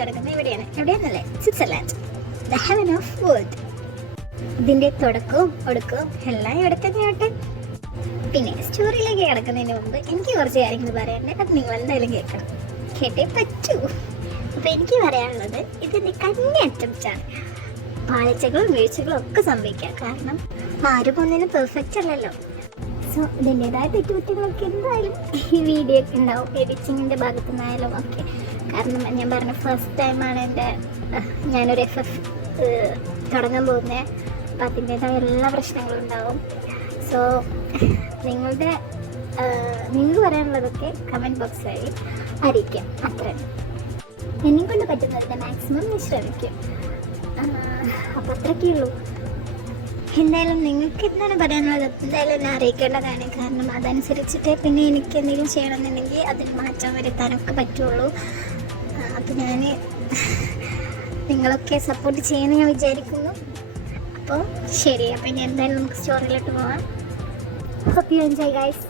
തുടങ്ങുന്നത് എവിടെയാണെന്നല്ലേ? Switzerland, the heaven of world. ഇതിന്റെ തുടക്കവും ഒടുക്കവും എല്ലാം ഇവിടെ തന്നെയാട്ടെ. പിന്നെ സ്റ്റോറിയിലേക്ക് കിടക്കുന്നതിന് മുമ്പ് എനിക്ക് കുറച്ച് കാര്യങ്ങൾ പറയാനുണ്ട്. അത് നിങ്ങൾ എന്തായാലും കേൾക്കണം, കേട്ടേ പറ്റൂ. അപ്പൊ എനിക്ക് പറയാനുള്ളത്, ഇതിന്റെ കന്നി അറ്റംപ്റ്റാണ്. പാളിച്ചകളും വീഴ്ചകളും ഒക്കെ സംഭവിക്കാം, കാരണം ആരും ഒന്നിനും പെർഫെക്റ്റ് അല്ലല്ലോ. സോ ഇതിൻ്റെതായ തെറ്റുകുറ്റങ്ങളൊക്കെ എന്തായാലും ഈ വീഡിയോ ഒക്കെ ഉണ്ടാവും, എഡിറ്റിങ്ങിൻ്റെ ഭാഗത്തു നിന്നായാലും ഒക്കെ. കാരണം ഞാൻ പറഞ്ഞ ഫസ്റ്റ് ടൈമാണ് ഞാനൊരു FF തുടങ്ങാൻ പോകുന്നത്. അപ്പം അതിൻ്റെതായ എല്ലാ പ്രശ്നങ്ങളും ഉണ്ടാവും. സോ നിങ്ങൾക്ക് പറയാനുള്ളതൊക്കെ കമൻറ്റ് ബോക്സ് വഴി അറിയിക്കാം. അത്ര എന്നെ കൊണ്ട് പറ്റുന്നതിൻ്റെ മാക്സിമം ഞാൻ ശ്രമിക്കും. അപ്പോൾ അത്രയൊക്കെ ഉള്ളൂ. എന്തായാലും നിങ്ങൾക്ക് എന്താണ് പറയാനുള്ളത് എന്തായാലും എന്നെ അറിയിക്കേണ്ടതാണ്. കാരണം അതനുസരിച്ചിട്ട് പിന്നെ എനിക്ക് എന്തെങ്കിലും ചെയ്യണമെന്നുണ്ടെങ്കിൽ അതിന് മാറ്റം വരുത്താനൊക്കെ പറ്റുള്ളൂ. അപ്പോൾ ഞാൻ നിങ്ങളൊക്കെ സപ്പോർട്ട് ചെയ്യുമെന്ന് ഞാൻ വിചാരിക്കുന്നു. അപ്പോൾ ശരി, അപ്പോൾ ഇനി എന്തായാലും നമുക്ക് സ്റ്റോറിയിലോട്ട് പോവാം. Hope you enjoy guys.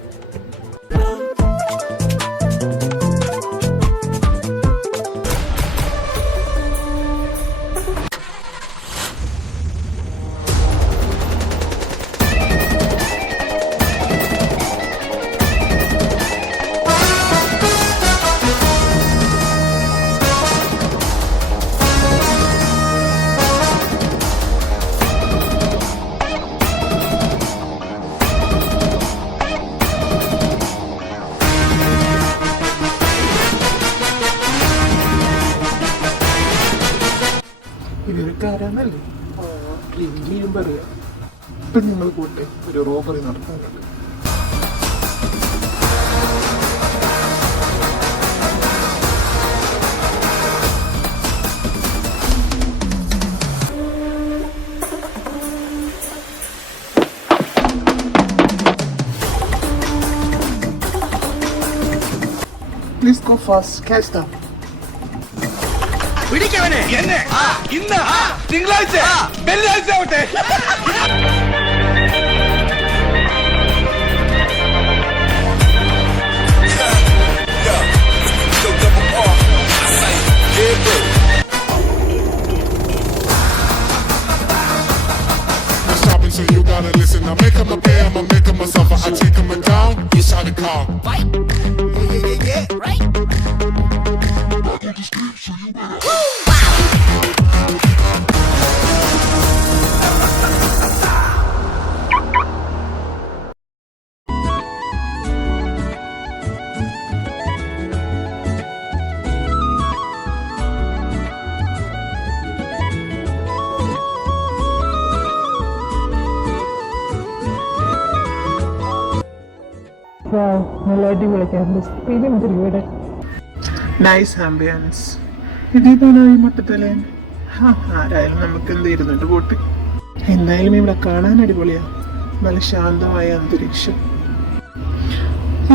ഇവരൊക്കെ പറയാം. ഇപ്പം നിങ്ങൾ പോട്ടെ, ഒരു റോബറി നടത്താനുണ്ട്. Please go fast, catch them. പിടിക്കവനെ എന്നെ ഇന്ന് തിങ്കളാഴ്ച വെള്ളിയാഴ്ച ആവട്ടെ. So you gotta listen. I make 'em a pay, I'ma make 'em a suffer. I take 'em down, you shot the car. Fight. Yeah, right. നല്ല അടിപൊളി campus, ഇവിടെ nice ambience. ഇതേതാണ് ഈ മട്ടത്തലേൻ. ആരായാലും നമുക്ക് എന്ത് ഇരുന്നിട്ട് പോട്ട്. എന്തായാലും ഇവിടെ കാണാൻ അടിപൊളിയാ, നല്ല ശാന്തമായ അന്തരീക്ഷം.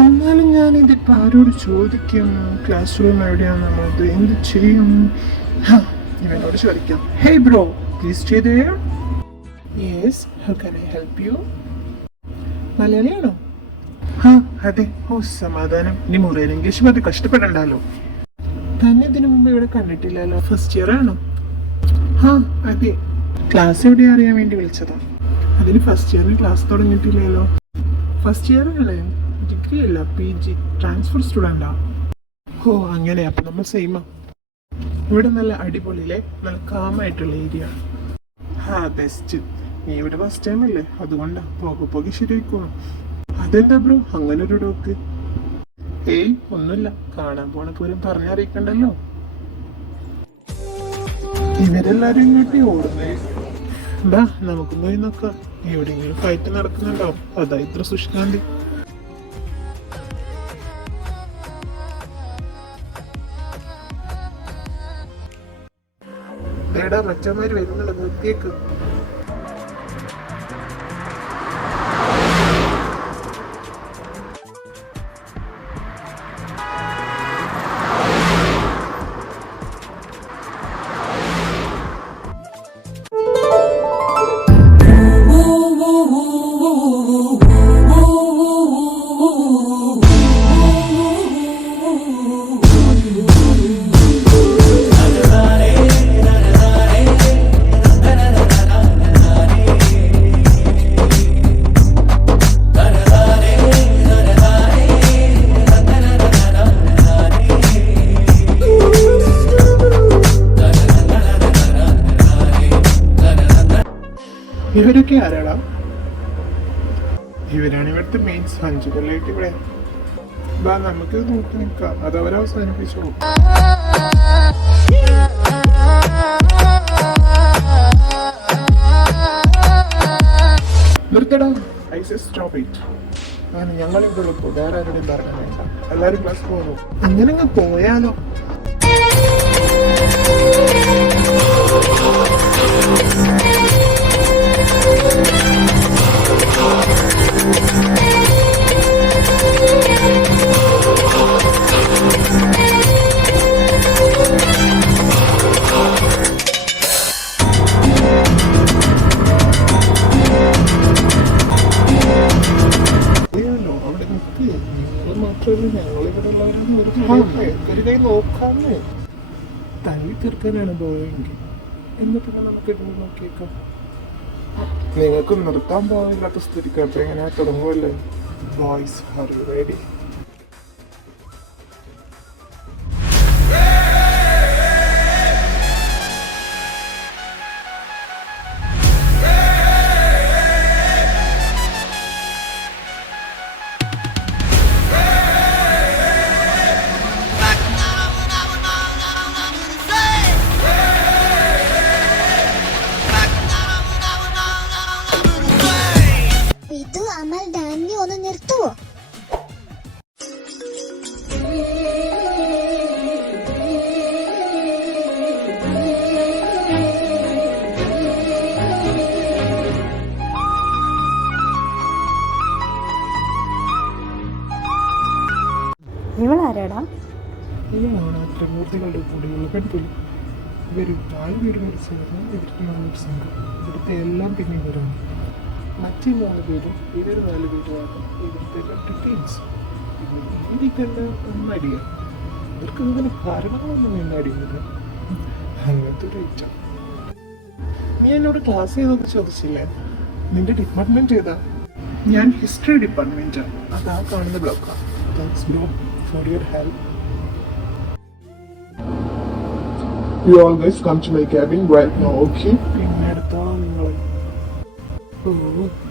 എന്നാലും ഞാൻ ഇതിപ്പോ ആരോട് ചോദിക്കും? ക്ലാസ് റൂം എവിടെയാണെന്നുള്ളത്, എന്ത് ചെയ്യും? ഇവനോട് ചോദിക്കാം. Hey bro, please stay there. Yes, how can I help you? മലയാളിയാണോ? അതെ. ഓ സമാധാനം. ഇനി മുറിയിൽ ഇംഗ്ലീഷ് മതി, കഷ്ടപ്പെടണ്ടല്ലോ. തന്നെ ഇതിനു മുമ്പ് ഇവിടെ കണ്ടിട്ടില്ലല്ലോ. ഫസ്റ്റ് ഇയർ ആണോ? അതെ. ക്ലാസ് എവിടെ അറിയാൻ വേണ്ടി വിളിച്ചതാ. അതിന് ഫസ്റ്റ് ഇയറിന് ക്ലാസ് തുടങ്ങിയിട്ടില്ലല്ലോ. ഫസ്റ്റ് ഇയർ അല്ലേ? ഡിഗ്രി അല്ല, PG, ട്രാൻസ്ഫർ സ്റ്റുഡൻ്റാ. അങ്ങനെ. അപ്പൊ നമ്മൾ സെയിമാ. ഇവിടെ നല്ല അടിപൊളിയിലെ നല്ല കാമായിട്ടുള്ള ഏരിയ. ബെസ്റ്റ്. നീ ഇവിടെ ഫസ്റ്റ് ടൈം അല്ലേ, അതുകൊണ്ടാ. പോകെ ശരിയായിക്കോളും. അതെന്താ ബ്രോ അങ്ങനെ ഒരു ഡോക്ക്? ഒന്നുമില്ല, കാണാൻ പോണ പോലും പറഞ്ഞറിയിക്കണ്ടല്ലോ. ഇവരെല്ലാരും ഇങ്ങോട്ട് ഓടുന്നേ. എന്താ നമുക്ക് പോയി നോക്കാം. എവിടെയെങ്കിലും ഫൈറ്റ് നടക്കുന്നുണ്ടാവും, അതാ ഇത്ര സുഷ്കാന്തി. മറ്റന്മാര് വരുന്നുണ്ട്, നിർത്തിയേക്ക്. ഇവരാണ് ഇവിടുത്തെ മെയിൻ സഞ്ചിതലായിട്ട് ഇവിടെ. ബാ നമുക്ക് നോക്കി നിൽക്കാം, അത് അവരവസാനിപ്പിച്ചോളൂ. നിർത്തടാ, ഐ സെ സ്റ്റോപ്പ് ഇറ്റ്. അങ്ങനെ ഞങ്ങളിവിടെ ഉള്ളപ്പോൾ വേറെ ആരുടെയും പറയാൻ വേണ്ട. എല്ലാവരും ക്ലാസ് പോകുന്നു. അങ്ങനെ അങ്ങ് പോയാലോ? അവിടെ നിൽക്കുക. നിങ്ങൾ മാത്രമല്ല, ഞങ്ങളിവിടെ ഉള്ളവരാണ്. ഒരു കൈ നോക്കാന്ന് തല്ലി തീർക്കാനാണ് പോയെങ്കിൽ എന്ന് പിന്നെ നമുക്ക് ഇരുന്ന് നോക്കിയേക്കാം. നിങ്ങൾക്ക് നിർത്താൻ പോകില്ലാത്ത സ്ഥിതിക്ക് അപ്പൊ എങ്ങനെ തുടങ്ങുമല്ലേ? Boys are you ready? ഇത് അമൽ ഡാനി ഒന്ന് നിർത്തുവോ? ഇവളാരാടാ? ഇതാണ് ത്രിമൂർത്തികളുടെ കൂടെയുള്ള പെൺപുലി. ഇവർ 4 പേരുമായി ചേർന്ന് ഇവർക്ക് നല്ലൊരു സംഘം. ഇവിടുത്തെ എല്ലാം പിന്നെ ഇവരാണ്. മറ്റേ 3 പേരും ഇവർ 4 പേരുമാണ് ഇവിടുത്തെ 2 ടീംസ്. ഇവർക്കെല്ലാം ഒന്നടിയാണ്. ഇവർക്ക് ഇതിന് കാരണങ്ങളൊന്നും എന്നടിയുന്നില്ല. അങ്ങനത്തെ ഒരു ഐറ്റം. നീ എന്നോട് ക്ലാസ് ചെയ്തൊക്കെ ചോദിച്ചില്ലേ? നിന്റെ ഡിപ്പാർട്ട്മെന്റ് ഏതാ? ഞാൻ ഹിസ്റ്ററി ഡിപ്പാർട്ട്മെന്റാണ്. അതാ കാണുന്ന ബ്ലോക്കാണ്. Thanks bro for your help. You all guys come to my cabin right now, okay? പിന്നെ എടുത്തോളാം നിങ്ങളെ. ഓ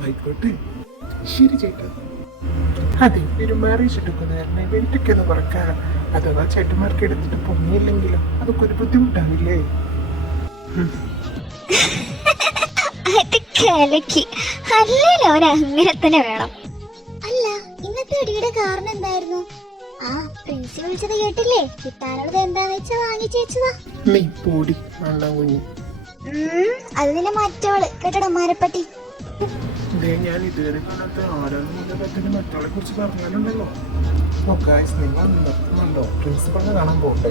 ആയിക്കോട്ടെ. ശരി ചേട്ടാ. അതെ, പെരുമാറി ചുട്ടുക്കുന്നതിനെ വെയിറ്റൊക്കെ കുറക്കാൻ. അഥവാ ചേട്ടന്മാർക്ക് എടുത്തിട്ട് പൊങ്ങിയില്ലെങ്കിലും അതൊക്കെ ഒരു ബുദ്ധിമുട്ടാവില്ലേ? അത് കലക്കി. അല്ലേലും അവൻ അങ്ങനെ തന്നെ വേണം. അല്ല, ഇന്നത്തെ അടിയുടെ കാരണം എന്തായിരുന്നു? ആ പ്രിൻസി വിളിച്ചത് കേട്ടില്ലേ? കിട്ടാനുള്ളത് എന്താന്ന് വെച്ചാ വാങ്ങിച്ചേച്ചതാ. നീ പോടി വേണ്ടാം കുഞ്ഞി. അത് നിന്നെ മറ്റവള് കേട്ടോടാ മരപ്പട്ടി. ഞാൻ ഇതുവരെ കാണാത്ത ആരാധന മറ്റവളെ കുറിച്ച് പറഞ്ഞാലുണ്ടല്ലോ. നിങ്ങൾ നിർത്തുന്നുണ്ടോ? പ്രിൻസിപ്പളിനെ കാണാൻ പോട്ടെ.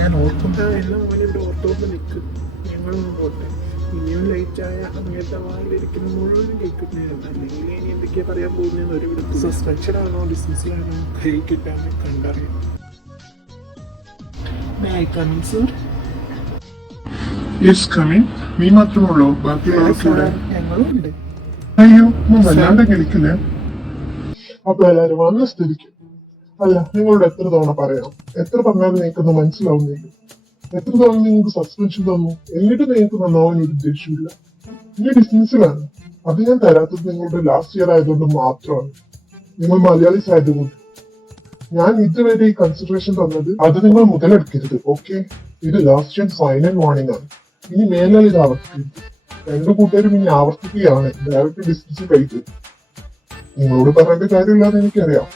ഞാൻ ഓർക്കുമ്പോ എല്ലാം മോനെ ഓർത്തോണ്ട് നിൽക്കും. ഞങ്ങളൊന്നും പോട്ടെ. ഇനിയും ലൈറ്റായ അങ്ങനത്തെ വായിലിരിക്കുന്ന മുഴുവനും കേൾക്കുന്നതാണ്. അല്ലെങ്കിൽ ഇനി എന്തൊക്കെയാ പറയാൻ പോകുന്നതെന്ന് ഒരു വിധത്തിൽ സസ്പെൻഷൻ ആണോ ഡിസ്മിസിലാണോ കൈ കിട്ടാൻ കണ്ടറിയാം. നീ മാത്രമുള്ളൂ? ബാക്കിയുള്ളവർക്ക് ഞങ്ങളുണ്ട്. അയ്യോ, വല്ലാണ്ട് കളിക്കില്ലേ? അപ്പൊ എല്ലാരും വന്ന സ്ഥിതിക്ക് അല്ല, നിങ്ങളോട് എത്ര തവണ പറയാം? എത്ര പറഞ്ഞാലും നിങ്ങൾക്കൊന്ന് മനസ്സിലാവുന്നില്ല. എത്ര തവണ നിങ്ങൾക്ക് സസ്പെൻഷൻ തന്നു, എന്നിട്ട് നിങ്ങൾക്ക് നന്നാവാൻ ഒരു ഉദ്ദേശമില്ല. ഇനി ഡിസ്മിസിലാണ്. അത് ഞാൻ തരാത്തത് നിങ്ങളുടെ ലാസ്റ്റ് ഇയർ ആയതുകൊണ്ട് മാത്രമാണ്. നിങ്ങൾ മലയാളീസ് ആയതുകൊണ്ട്. ഞാൻ ഇതുവരെ ഈ കൺസിഡറേഷൻ തന്നത് അത് നിങ്ങൾ മുതലെടുക്കരുത്, ഓക്കെ? ഇത് ലാസ്റ്റ് ആൻഡ് ഫൈനൽ വാർണിംഗ് ആണ്. ഇനി മേലാൽ ഇത് ആവർത്തിക്കരുത്. 2 കൂട്ടുകാരും ഇനി ആവർത്തിക്കുകയാണ് ഡയറക്റ്റ് ഡിസ്മിസ് കഴിച്ചത്. നിങ്ങളോട് പറയേണ്ട കാര്യമില്ലാന്ന് എനിക്കറിയാം.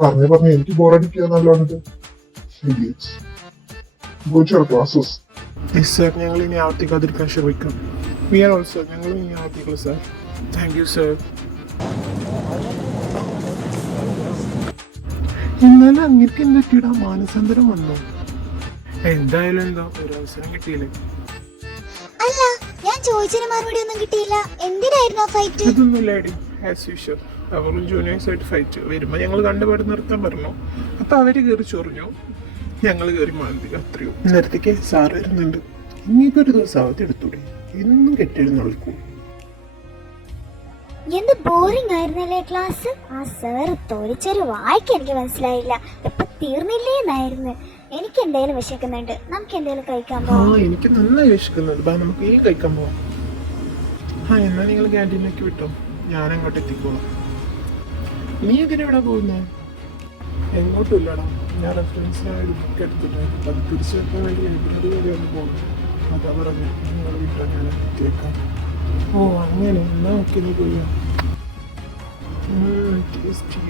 പറഞ്ഞ് എനിക്ക് ബോറടിക്കുക നല്ലോണത്. ക്ലാസ്സസ് സർ, ഞങ്ങൾ ഇനി ആവർത്തിക്കാതിരിക്കാൻ ശ്രമിക്കാം. വി ആർ ഓൾസോ, ഞങ്ങൾ ഇനി ആവർത്തിക്കില്ല സർ. Thank you sir. എന്നാലും അങ്ങേക്ക് എന്തൊക്കെയാ മാനസാന്തരം വന്നു? എന്തായാലും എന്താ ഒരു അവസരം കിട്ടിയില്ലേ? അല്ല, ഞാൻ ചോദിച്ചതിന് മറുപടി ഒന്നും കിട്ടിയില്ല. എന്തിനായിരുന്നു ആ ഫൈറ്റ്? ഇതൊന്നുമില്ലേടി, ആസ് യൂഷ്വൽ. അവരും ജൂനിയേഴ്സ് ആയിട്ട് ഫൈറ്റ് വരുമ്പോ ഞങ്ങൾ കണ്ടുപാട് നിർത്താൻ പറഞ്ഞു. അപ്പൊ അവര് കയറി ചൊറിഞ്ഞു, ഞങ്ങൾ കയറി മാന്തി. അത്രയോ. നേരത്തേക്ക് സാറ് വരുന്നുണ്ട്. ഇനിയിപ്പോ ഒരു ദിവസം അവധി എടുത്തൂടെ? എന്നും കെട്ടിരുന്നോൾക്കൂ. എന്ത് ബോറിംഗ് ആയിരുന്നല്ലേ ക്ലാസ്. ആ സാറ് തോലിച്ചൊരു വായിക്ക് എനിക്ക് മനസ്സിലായില്ല. എപ്പൊ തീർന്നില്ലേ എന്നായിരുന്നു. എനിക്ക് എന്തായാലും വിശക്കുന്നുണ്ട്. നമുക്ക് എന്തായാലും കഴിക്കാൻ പോവാം. എനിക്ക് നന്നായി വിശക്കുന്നുണ്ട്. ബാ, നമുക്ക് ഈ കഴിക്കാൻ പോവാം. എന്നാ നിങ്ങൾ ക്യാൻറ്റീനിലേക്ക് വിട്ടോ, ഞാൻ അങ്ങോട്ട് എത്തിക്കോളാം. നീ എന്തിനാ പോകുന്നേ? എങ്ങോട്ടും ഇല്ലടാ, ഞാൻ റെഫറൻസിനായി ബുക്ക് എടുത്തിട്ട് അത് തിരിച്ചു വെക്കാൻ വേണ്ടി ലൈബ്രറി വരെ ഒന്ന് പോകുന്നു. അതാ പറഞ്ഞു നിങ്ങൾ വീട്ടിൽ ഞാൻ കേൾക്കാം. ഓ അങ്ങനെ, എന്നാ ഒക്കെ നീ പോയാ ടേസ്റ്റ്.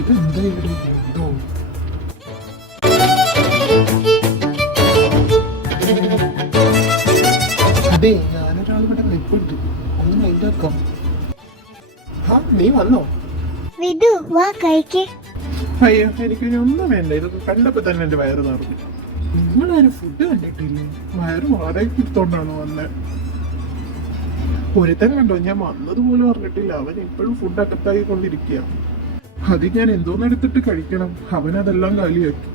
ഇതെന്താ ഇവിടെ എന്തോ? അതെ, ഞാനൊരാൾ ഇവിടെ നിൽപ്പുണ്ട്, ഒന്ന് മൈൻഡാക്കാം. നീ വന്നോ? വിധു വാ കഴിക്ക്. അയ്യോ, എനിക്കിനി ഒന്നും വേണ്ട. ഇതൊക്കെ കണ്ടപ്പോ തന്നെ എന്റെ വയറ് നിറഞ്ഞു. നിങ്ങളാരും ഫുഡ് കണ്ടിട്ടില്ലേ? വയറ് വാടകയ്ക്ക് എടുത്തോണ്ടാണോ വന്നെ? ഒരുത്തൻ കണ്ടോ? ഞാൻ വന്നതുപോലും അറിഞ്ഞിട്ടില്ല. അവൻ ഇപ്പോഴും ഫുഡ് അകത്തായി കൊണ്ടിരിക്കുക. അത് ഞാൻ എന്തോന്നെടുത്തിട്ട് കഴിക്കണം? അവനതെല്ലാം കാലിയാക്കി.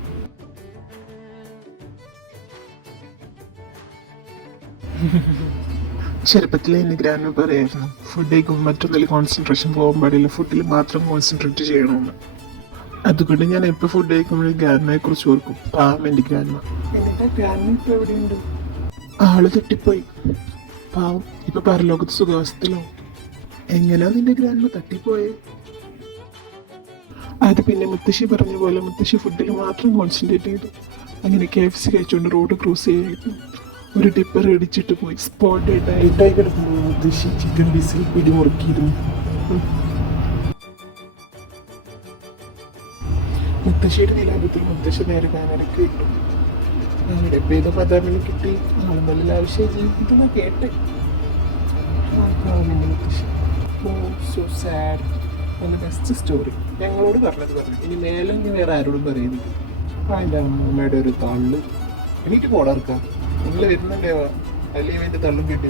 ചെറുപ്പത്തിലെ എന്റെ ഗ്രാൻഡ് പറയായിരുന്നു, ഫുഡ് കഴിക്കുമ്പോൾ മറ്റൊന്നിൽ കോൺസെൻട്രേഷൻ പോകാൻ പാടില്ല, ഫുഡിൽ മാത്രം കോൺസെൻട്രേറ്റ് ചെയ്യണമെന്ന്. അതുകൊണ്ട് ഞാൻ എപ്പോൾ ഫുഡ് കഴിക്കുമ്പോഴും ഗ്രാൻഡ്മയെ കുറിച്ച് ഓർക്കും. പാവം എന്റെ ഗ്രാൻഡ്മ. എന്നിട്ട് ഗ്രാൻഡ്മ ഇപ്പൊ എവിടെയുണ്ട്? ആള് തട്ടിപ്പോയി. പാവം, ഇപ്പൊ പരലോകത്ത് സുഖാവസ്ഥയിലാവും. എങ്ങനെയാ നിന്റെ ഗ്രാൻഡ്മ തട്ടിപ്പോയേ? അത് പിന്നെ മുത്തശ്ശി പറഞ്ഞ പോലെ മുത്തശ്ശി ഫുഡിൽ മാത്രം കോൺസെൻട്രേറ്റ് ചെയ്തു. അങ്ങനെ KFC കഴിച്ചുകൊണ്ട് റോഡ് ക്രോസ് ചെയ്യായിരുന്നു. ഒരു ടിപ്പർ ഇടിച്ചിട്ട് പോയി. സ്പോട്ട് ഡയറ്റായി കിടക്കുമ്പോൾ മുത്തശ്ശി ചിക്കൻ പീസിൽ പിടിമുറുക്കിയിരുന്നു. മുത്തശ്ശിയുടെ നിലാപത്തിൽ മുത്തശ്ശി നേരെ ക്യാമറയ്ക്ക് കിട്ടും. അങ്ങനെ പേത പതാമിന് കിട്ടി. ആള് നല്ല ആവശ്യം ജീവിക്കുന്ന കേട്ടെ. മുത്തശ്ശി സോ സാഡ്. നല്ല ബെസ്റ്റ് സ്റ്റോറി. ഞങ്ങളോട് പറഞ്ഞത് പറഞ്ഞു. ഇനി മേലെ ഇനി വേറെ ആരോടും പറയുന്നത്. എൻ്റെ അമ്മയുടെ ഒരു തള്ളു. എനിക്ക് പോടാർക്കാം. നിങ്ങൾ വരുന്നുണ്ടേ വാ, അല്ലെങ്കിൽ എൻ്റെ തള്ളും കിട്ടി.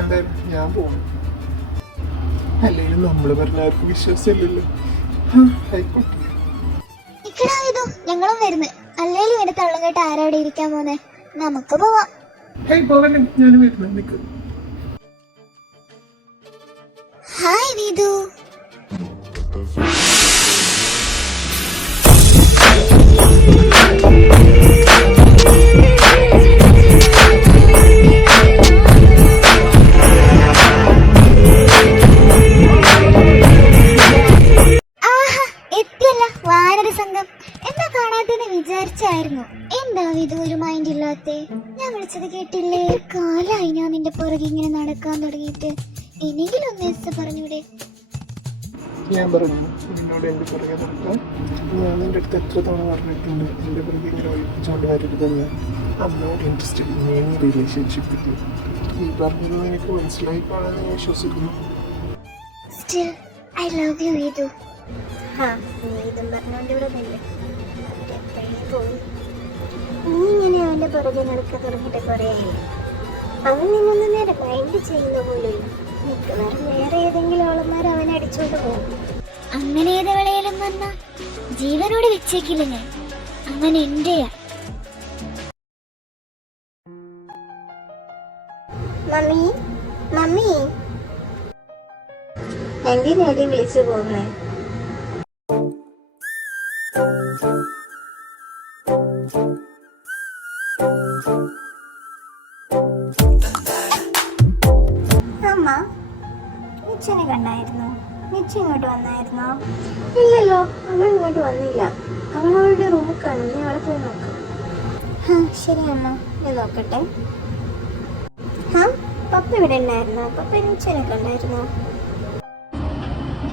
എന്തായാലും ഞാൻ പോകും. അല്ലെങ്കിൽ നമ്മൾ പറഞ്ഞ ആർക്കും വിശ്വാസമില്ലല്ലോ. ആയിക്കോട്ടെ. ഞങ്ങളും വരുന്നു. അല്ലേലും എന്റെ തള്ളം കേട്ട് ആരോടെ ഇരിക്കാൻ പോന്നെ? നമുക്ക് പോവാം. പോവല്ലേ, ഞാനും വരുന്നു. നിൽക്ക്. ഹായ് വിധു. വിചാരിച്ചായിരുന്നു. എന്താ ഇത് ഒരു മൈൻഡ് ഇല്ലാത്തെ? ഞാൻ വിളിച്ചത് കേട്ടില്ലേ? കാലായി ഞാൻ നിന്റെ പുറകെ ഇങ്ങനെ നടക്കാൻ തുടങ്ങിയിട്ട്. എന്നെങ്കിലും ഒന്ന് എസ് പറഞ്ഞൂടെ? ഞാൻ പറഞ്ഞു നിന്നോട് എന്റെ പുറകെ നടക്കാൻ. ഞാൻ നിന്റെ അടുത്ത് എത്ര തവണ പറഞ്ഞിട്ടുണ്ട് എന്റെ പുറകെ ഇങ്ങനെ ഒഴിപ്പിച്ചോണ്ട് വരരുതെന്ന്. I'm not interested in any relationship with you. നീ പറഞ്ഞത് എനിക്ക് മനസ്സിലായിക്കോളാന്ന് ഞാൻ വിശ്വസിക്കുന്നു. Still, I love you, Vidu. നീ ഇതും പറഞ്ഞോണ്ട് ഇവിടെ നില്ല. നീ ഇങ്ങനെ അവന്റെ പുറകെ നടക്കാൻ തുടങ്ങിയിട്ട് കുറേ ആയി. അവൻ നിന്നൊന്നും നേരെ മൈൻഡ് ചെയ്യുന്ന പോലും. മിക്കവാറും വേറെ ഏതെങ്കിലും ആളന്മാർ അവനെ അടിച്ചോണ്ട് പോകും. അങ്ങനെ ഏതെവിളയിലും വന്ന ജീവനോട് വെച്ചേക്കില്ല ഞാൻ. അങ്ങനെ എന്റെയാ. മമ്മി, മമ്മി, എന്തിനാടി വിളിച്ചു പോകുന്നേ? അമ്മ, നിച്ചനെ കണ്ടായിരുന്നോ? നിച്ച ഇങ്ങോട്ട് വന്നായിരുന്നോ? ഇല്ലല്ലോ, അവൾ ഇങ്ങോട്ട് വന്നില്ല. അവൾ അവളുടെ റൂമിൽ കാണും. നീ അവളെ പോയി നോക്കാം. ശരി അമ്മ, ഞാൻ നോക്കട്ടെ. പപ്പ ഇവിടെ ഉണ്ടായിരുന്നോ? പപ്പ നിച്ചനെ കണ്ടായിരുന്നോ?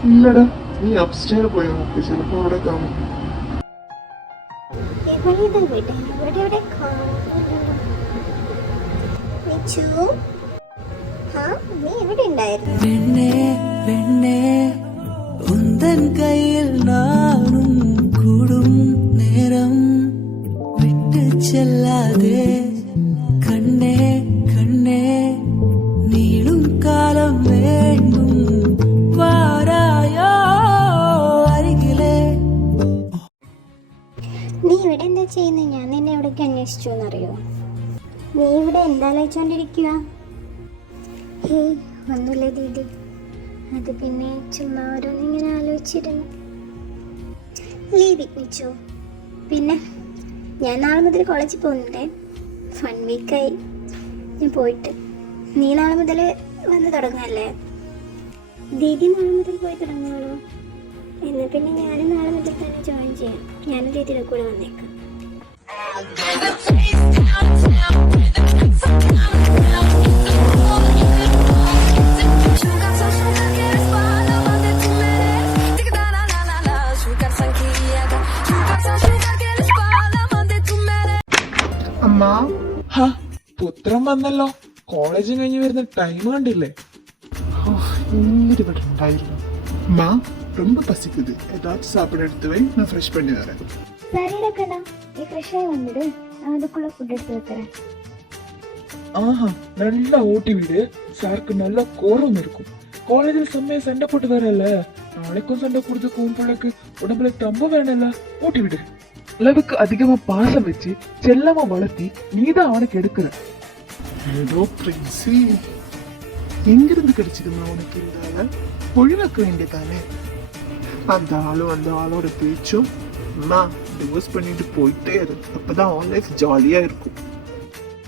ഇല്ലടാ, നീ അപ്സ്റ്റേർ പോയി നോക്ക്, ചിലപ്പോ അവിടെ കാണും. ഇവിടെ നീ എവിടെ ഉണ്ടായിരുന്നു? கையில் நானும் கூடும் நேரம் விட்டு செல்லாதே கண்ணே கண்ணே நீளும் காலம் வேண்டும் വാരായോ അരികിലേ. നീ ഇവിടെ എന്താ ചെയ്യുന്നത്? ഞാൻ നിന്നെ എവിടേക്ക് അന്വേഷിച്ചു എന്നറിയോ? നീ ഇവിടെ എന്താ ആലോചിച്ചോണ്ടിരിക്കുക? ഹേയ് ഒന്നുമില്ല ദീദി, അത് പിന്നെ ചുമ്മാ ഓരോന്നിങ്ങനെ ആലോചിച്ചിരുന്നു. Leave it Michu. പിന്നെ ഞാൻ നാളെ മുതൽ കോളേജിൽ പോകുന്നുണ്ടേ. 1 വീക്കായി ഞാൻ പോയിട്ട്. നീ നാളെ മുതൽ വന്ന് തുടങ്ങാല്ലേ? ദീദി നാളെ മുതൽ പോയി തുടങ്ങുകയാണോ? എന്നാൽ പിന്നെ ഞാനും നാളെ മുതൽ തന്നെ ജോയിൻ ചെയ്യാം. ഞാനും ദീദിയുടെ കൂടെ വന്നേക്കാം. അമ്മ, ഹാ പുത്രം വന്നല്ലോ. കോളേജും കഴിഞ്ഞ് വരുന്ന ടൈം കണ്ടില്ലേ? ഇന്നിട്ട് ഇവിടെ ഉണ്ടായിരുന്നു. അമ്മ ரொம்ப பசிக்குது, ஏதாச்சும் சாப்பிட எடுத்து வை, நான் ஃப்ரெஷ் பண்ணி வரேன். சரிடா கண்ணா, நீ ஃப்ரெஷ்ஷாகி வந்துடு, நான் அதுக்குள்ள ஃபுட் எடுத்து வைக்கிறேன். ஆஹா, நல்லா ஊட்டி விடு. சாருக்கு நல்லா கோரம் இருக்கும். காலேஜில் செம்மையா சண்டை போட்டு வரல, நாளைக்கும் சண்டை கொடுத்து உன் பிள்ளைக்கு உடம்புல தம்ப வேணல. ஊட்டி விடு. அளவுக்கு அதிகமா பாசம் வச்சு செல்லமா வளர்த்தி நீதான் அவனுக்கு எடுக்கிற. ஏதோ பிரின்சி எங்கிருந்து கிடைச்சதுமா உனக்கு? இருந்தால ஒழிவாக்க வேண்டியதானே. அந்த ஆளோட பேச்சும் அம்மா டிவோர்ஸ் பண்ணிட்டு போயிட்டே இரு, அப்பதான் அவன் லைஃப் ஜாலியா இருக்கும்.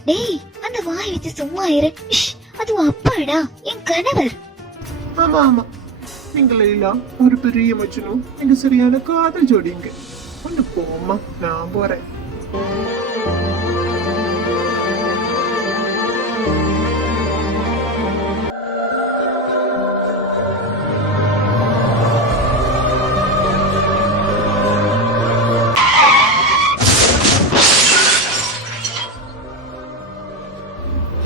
டேய், அந்த வாய் வச்சு சும்மா இரு. அது அப்பாடா, என் கணவர். ஆமா ஆமா, நீங்கள் எல்லாம் ஒரு பெரிய மச்சனும் நீங்க சரியான காதல் ஜோடிங்க. ஒன்று போமா, நான் போறேன்.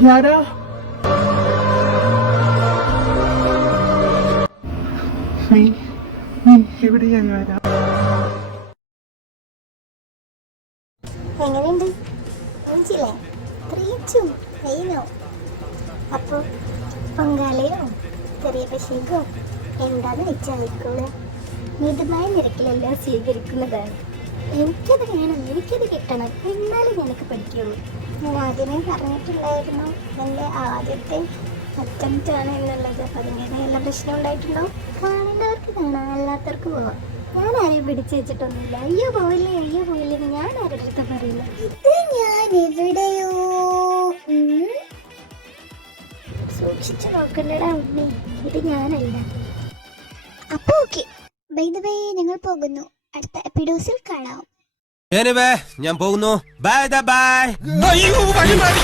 யாரா? നീ എവിടെയാ യാരാ? എങ്ങനെയുണ്ട്? മൂഞ്ചില്ലേ? പ്രിയച്ചും അയ്യോ. അപ്പൊ പൊങ്കാലയോ ചെറിയ പശീകോ എന്താന്ന് വെച്ചായിക്കോളെ. മിതമായ നിരക്കിലെല്ലാം സ്വീകരിക്കുന്നതാണ്. എനിക്കത് വേണം, എനിക്കത് കിട്ടണം, എന്നാലും നിനക്ക് പഠിക്കുള്ളൂ. ഞാൻ ആദ്യമേ പറഞ്ഞിട്ടുണ്ടായിരുന്നു എൻ്റെ ആദ്യത്തെ അറ്റംപ്റ്റാണ് എന്നുള്ളത്. അതിൻ്റെ എല്ലാ പ്രശ്നം ഉണ്ടായിട്ടുണ്ടോ? കാണേണ്ടവർക്ക് കാണാം, അല്ലാത്തവർക്ക് പോവാം. ഞാൻ ആരെയും പിടിച്ചു വെച്ചിട്ടൊന്നുമില്ല. അയ്യോ പോയില്ലേ ഞാൻ ആരുടെ അടുത്ത് പറയില്ല. ഇത് ഞാൻ എവിടെയോ സൂക്ഷിച്ചു നോക്കണ്ടടാ ഉണ്ണി, ഇത് ഞാനല്ല. അപ്പൊ ഓക്കെ, ബൈ ദ വേ ഞങ്ങൾ പോകുന്നു. അടുത്ത എപ്പിഡോസിൽ കാണാം. ഞാൻ പോകുന്നു. Bye bye. അയ്യോ വഴി മാറി.